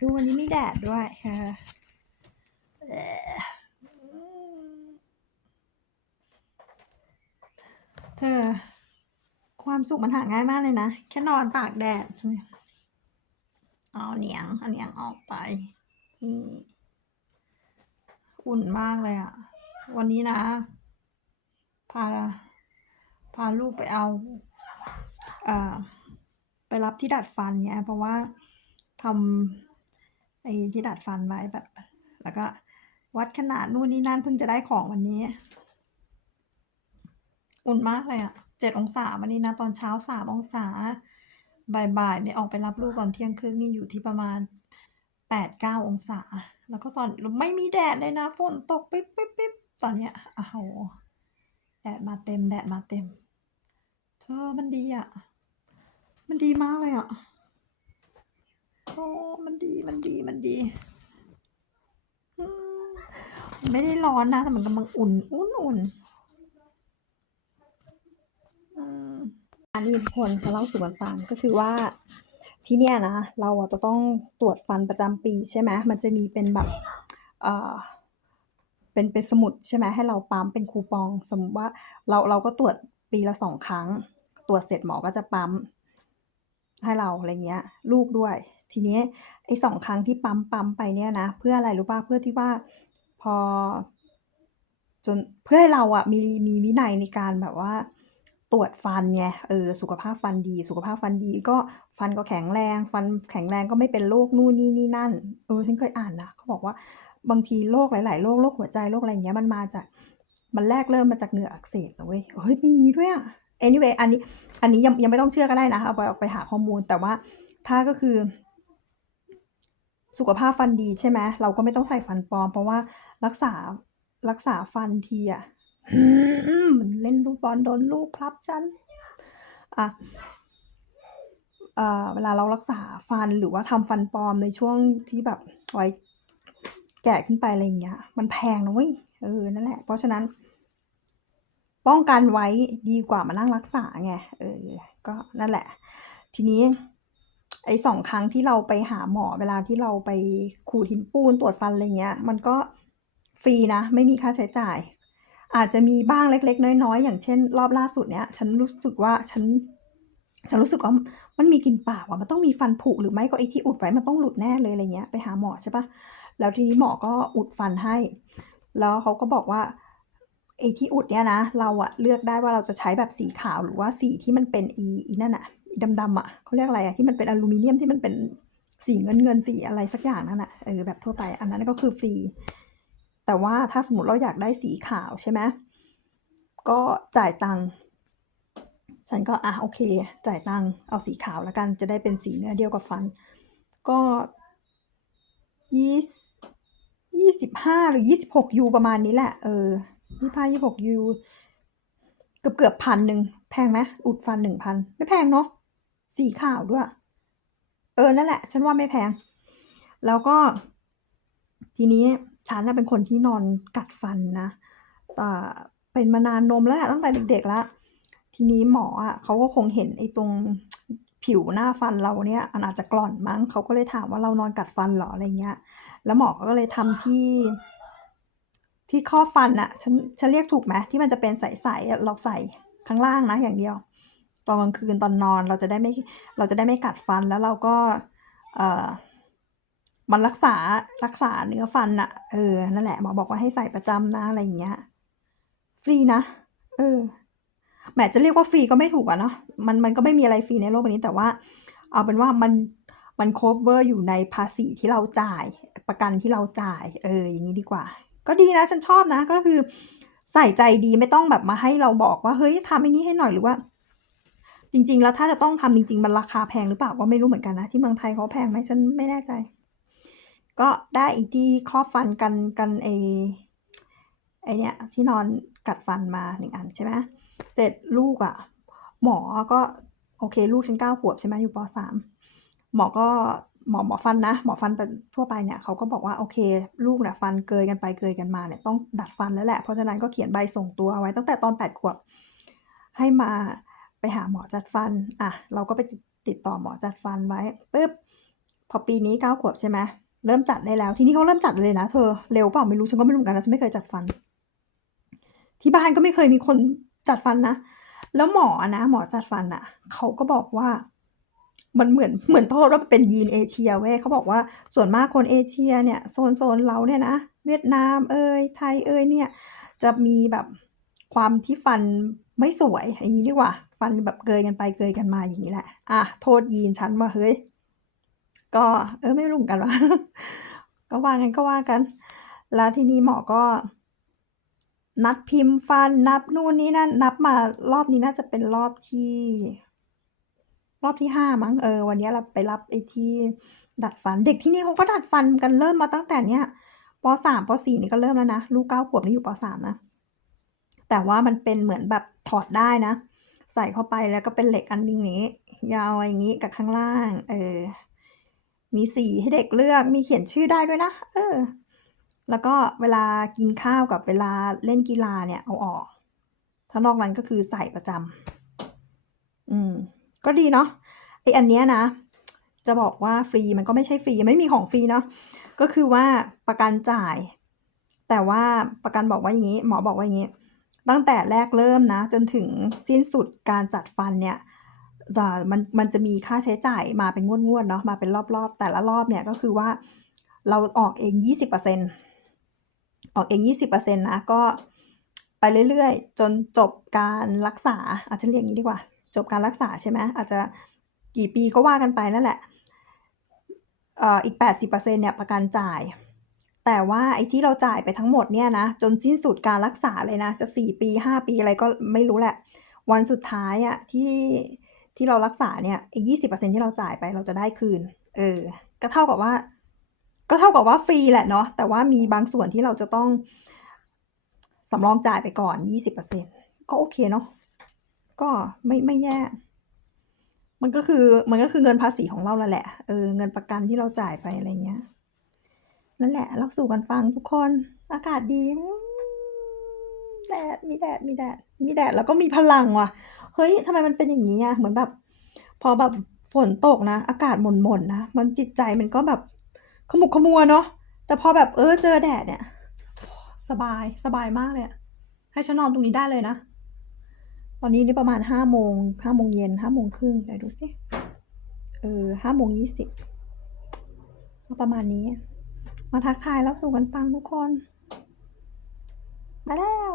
ดูวันนี้มีแดดด้วยเออเอ่อเธอ ความสุขมันหาง่ายมากเลยนะ แค่นอนตากแดดเอาเหนียงเอาเหนียงออกไปอุ่นมากเลยอะวันนี้นะ พา พาลูกไปเอา เอ่อ ไปรับที่ดัดฟันเนี้ยเพราะว่า ทำไอ้ที่ดัดฟันไว้แบบ แล้วก็วัดขนาดนู่นนี่นั่นเพิ่งจะได้ของวันนี้ อุ่นมากเลยอะเจ็ดองศาวันนี้นะ ตอนเช้าสามองศา บ่ายๆเนี่ยออกไปรับลูกก่อนเที่ยงครึ่งนี่อยู่ที่ประมาณแปดเก้าองศา แล้วก็ตอนไม่มีแดดเลยนะฝนตกปิ๊บปิ๊บปิ๊บตอนเนี้ยอ้าวแดดมาเต็มแดดมาเต็ม เธอมันดีอะมันดีมากเลยอะโอ้มันดีมันดีมันดี ไม่ได้ร้อนนะแต่มันกำลังอุ่นอุ่นอุ่นอันนี้ทุกคนมาเล่าสู่กันฟังก็คือว่าที่เนี่ยนะเราจะต้องตรวจฟันประจำปีใช่ไหมมันจะมีเป็นแบบเออเป็นเป็นสมุดใช่ไหมให้เราปั๊มเป็นคูปอง สมมติว่าเราเราก็ตรวจปีละสองครั้ง ตรวจเสร็จหมอก็จะปั๊มให้เราอะไรเงี้ย ลูกด้วย ทีนี้ไอ้สองครั้งที่ปั๊มปั๊มไปเนี่ยนะเพื่ออะไรรู้ป่ะเพื่อที่ว่าพอ จนเพื่อให้เราอะมีมีวินัยในการแบบว่า ตรวจฟันไงเออสุขภาพฟันดี สุขภาพฟันดี ก็ฟันก็แข็งแรง ฟันแข็งแรงก็ไม่เป็นโรคนู่นนี่นี่นั่นเออฉันเคยอ่านนะเขาบอกว่าบางทีโรคหลาย ๆ โรคโรคหัวใจโรคอะไรอย่างเงี้ยมันมาจาก มันแรกเริ่มมาจากเหงื่ออักเสบนะเว้ยเฮ้ยมีงี้ด้วยอะ anyway อันนี้ อันนี้ยังยังไม่ต้องเชื่อก็ได้นะเอาไปเอาไปหาข้อมูลแต่ว่าถ้าก็คือ สุขภาพฟันดีใช่ไหมเราก็ไม่ต้องใส่ฟันปลอม เพราะว่ารักษารักษาฟันทีอะเหมือนเล่นลูกบอลโดนลูกพลับฉันอะเอ่อเวลาเรารักษาฟันหรือว่าทำฟันปลอมในช่วงที่แบบไวัยแก่ขึ้นไปอะไรอย่างเงี้ย มันแพงนะเว้ยเออนั่นแหละ เพราะฉะนั้น ป้องกันไว้ดีกว่ามานั่งรักษาไงเออ ก็นั่นแหละ ทีนี้ ไอ้สองครั้งที่เราไปหาหมอเวลาที่เราไปขูดหินปูนตรวจฟันอะไรเงี้ย มันก็ฟรีนะ ไม่มีค่าใช้จ่าย อาจจะมีบ้างเล็ก ๆ น้อยๆ อย่างเช่น รอบล่าสุดเนี้ยฉันรู้สึกว่าฉันฉันรู้สึกว่ามันมีกลิ่นปากว่ะมันต้องมีฟันผุหรือไม่ก็ไอ้ที่อุดไว้มันต้องหลุดแน่เลยอะไรเงี้ยไปหาหมอใช่ปะแล้วทีนี้หมอก็อุดฟันให้ แล้วเขาก็บอกว่าไอ้ที่อุดเนี่ยนะ เราอะเลือกได้ว่าเราจะใช้แบบสีขาวหรือว่าสีที่มันเป็นอีอีนั่นอะ ดำๆอะเขาเรียกอะไรอะที่มันเป็นอลูมิเนียมที่มันเป็นสีเงินเงินๆสีอะไรสักอย่างนั่นอะเออแบบทั่วไป อันนั้นก็คือฟรี แต่ว่าถ้าสมมติเราอยากได้สีขาวใช่ไหมก็จ่ายตังค์ฉันก็อะโอเค จ่ายตังค์เอาสีขาวแล้วกันจะได้เป็นสีเนื้อเดียวกับฟัน ก็ยี่ยี่สิบห้าหรือยี่สิบหกยูประมาณนี้แหละ เออยี่ห้ายี่หกยูเกือบเกือบพันหนึ่ง แพงไหมอุดฟันหนึ่งพันไม่แพงเนาะสีขาวด้วย เออนั่นแหละ ฉันว่าไม่แพง แล้วก็ ทีนี้ฉันนะเป็นคนที่นอนกัดฟันนะแต่เป็นมานานนมแล้วแหละตั้งแต่เด็กๆแล้วทีนี้หมออะเขาก็คงเห็นไอ้ตรงผิวหน้าฟันเราเนี่ยมันอาจจะกร่อนมั้งเขาก็เลยถามว่าเรานอนกัดฟันเหรออะไรเงี้ย แล้วหมอก็เลยทำที่ที่ข้อฟันอะฉันฉันเรียกถูกไหมที่มันจะเป็นใสๆเราใส่ ข้างล่างนะอย่างเดียว ตอนกลางคืนตอนนอนเราจะได้ไม่เราจะได้ไม่กัดฟันแล้วเราก็เอ่อมันรักษารักษาเนื้อฟันอะเออนั่นแหละหมอบอกว่าให้ใส่ประจำนะอะไรอย่างเงี้ยฟรีนะเออแหมจะเรียกว่าฟรีก็ไม่ถูกอะเนาะมันมันก็ไม่มีอะไรฟรีในโลกใบนี้แต่ว่า เอาเป็นว่ามันมันโคเวอร์อยู่ในภาษีที่เราจ่าย ประกันที่เราจ่าย เออ อย่างนี้ดีกว่า ก็ดีนะ ฉันชอบนะ ก็คือ ใส่ใจดีไม่ต้องแบบมาให้เราบอกว่าเฮ้ยทำไอ้นี้ให้หน่อยหรือว่า จริง ๆ แล้วถ้าจะต้องทำจริง ๆ มันราคาแพงหรือเปล่าก็ไม่รู้เหมือนกันนะที่เมืองไทยเขาแพงไหมฉันไม่แน่ใจ ก็ได้อีกที่ครอบฟันกันกันไอไอเนี้ยที่นอนกัดฟันมาหนึ่งอันใช่ไหมเสร็จลูกอะ่ะ หมอก็โอเค ลูกฉันเก้าขวบใช่ไหมอยู่ปสามหมอก็ หมอหมอฟันนะ หมอฟันทั่วไปเนี่ยเขาก็บอกว่าโอเค ลูกเนี่ยฟันเกยกันไปเกยกันมาเนี่ยต้องดัดฟันแล้วแหละเพราะฉะนั้นก็เขียนใบส่งตัวเอาไว้ตั้งแต่ตอนแปดขวบให้มาไปหาหมอจัดฟันอะเราก็ไปติดต่อหมอจัดฟันไว้ปุ๊บพอปีนี้เก้าขวบใช่ไหมเริ่มจัดได้แล้ว ทีนี้เขาเริ่มจัดเลยนะเธอเร็วเปล่าไม่รู้ฉันก็ไม่รู้เหมือนกันนะฉันไม่เคยจัดฟัน ที่บ้านก็ไม่เคยมีคนจัดฟันนะแล้วหมอนะหมอจัดฟันอะเขาก็บอกว่า มันเหมือนเหมือนโทษว่าเป็นยีนเอเชียเว้ยเขาบอกว่าส่วนมากคนเอเชียเนี่ยโซนโซนเราเนี่ยนะเวียดนามเอยไทยเอยเนี่ยจะมีแบบความที่ฟันไม่สวยอย่างนี้ดีกว่า ฟันแบบเกยกันไปเกยกันมาอย่างนี้แหละอะโทษยีนฉันว่าเฮ้ยก็เออไม่รู้เหมือนกันว่าก็ว่ากันก็ว่ากัน แล้วทีนี้หมอก็นัดพิมพ์ฟันนับนู่นนี่นั่นนับมารอบนี้น่าจะเป็นรอบที่ รอบที่ห้ามั้งเออ วันนี้เราไปรับไอ้ที่ดัดฟัน เด็กที่นี่เขาก็ดัดฟันกันเริ่มมาตั้งแต่เนี้ยปสามปสี่นี่ก็เริ่มแล้วนะลูกเก้าขวบนี่อยู่ปสามนะแต่ว่ามันเป็นเหมือนแบบถอดได้นะ ใส่เข้าไปแล้วก็เป็นเหล็กอันนึงนี้ ยาวอย่างนี้กับข้างล่าง เออ มีสีให้เด็กเลือกมีเขียนชื่อได้ด้วยนะเออ แล้วก็เวลากินข้าวกับเวลาเล่นกีฬาเนี่ยเอาออกถ้านอกนั้นก็คือใส่ประจำอืม ก็ดีเนาะไออันเนี้ยนะ จะบอกว่าฟรีมันก็ไม่ใช่ฟรีไม่มีของฟรีเนาะก็คือว่าประกันจ่าย แต่ว่าประกันบอกว่าอย่างนี้ หมอบอกว่าอย่างนี้ ตั้งแต่แรกเริ่มนะ จนถึงสิ้นสุดการจัดฟันเนี่ยมันมันจะมีค่าใช้จ่ายมาเป็นงวดๆเนาะมาเป็นรอบๆ แต่ละรอบเนี่ยก็คือว่าเราออกเองยี่สิบเปอร์เซ็นออกเองยี่สิบเปอร์เซ็นนะ ก็ไปเรื่อยๆ จนจบการรักษาอาจจะเรียกอย่างนี้ดีกว่า จบการรักษาใช่ไหมอาจจะกี่ปีก็ว่ากันไปนั่นแหละเอ่ออีก 80%เนี่ยประกันจ่าย แต่ว่าไอ้ที่เราจ่ายไปทั้งหมดเนี่ยนะจนสิ้นสุดการรักษาเลยนะ จะ 4 ปี 5 ปีอะไรก็ไม่รู้แหละ วันสุดท้ายอะที่ที่เรารักษาเนี่ยไอ้ยี่สิบเปอร์เซ็นที่เราจ่ายไปเราจะได้คืน เออ ก็เท่ากับว่า ก็เท่ากับว่าฟรีแหละเนาะแต่ว่ามีบางส่วนที่เราจะต้องสำรองจ่ายไปก่อน 20%ก็โอเคเนาะ ก็ไม่ไม่แย่ มันก็คือมันก็คือเงินภาษีของเรานั่นแหละ เออเงินประกันที่เราจ่ายไปอะไรเงี้ย นั่นแหละเล่าสู่กันฟังทุกคน อากาศดีแดดมีแดดมีแดดมีแดดแล้วก็มีพลังว่ะ เฮ้ยทำไมมันเป็นอย่างนี้อะเหมือนแบบ พอแบบฝนตกนะ อากาศหม่นๆนนะมันจิตใจมันก็แบบขมุกขมัวเนาะแต่พอแบบเออเจอแดดเนี่ย สบายสบายมากเลยอะให้ฉันนอนตรงนี้ได้เลยนะ อนนี้นี่ประมาณห้าโมงห้าโมงเย็นห้าโมงครึ่งไหนดูสิเออห้าโมงยี่สิบก็ประมาณนี้ มาทักทายแล้วสู่กันฟังทุกคน มาแล้ว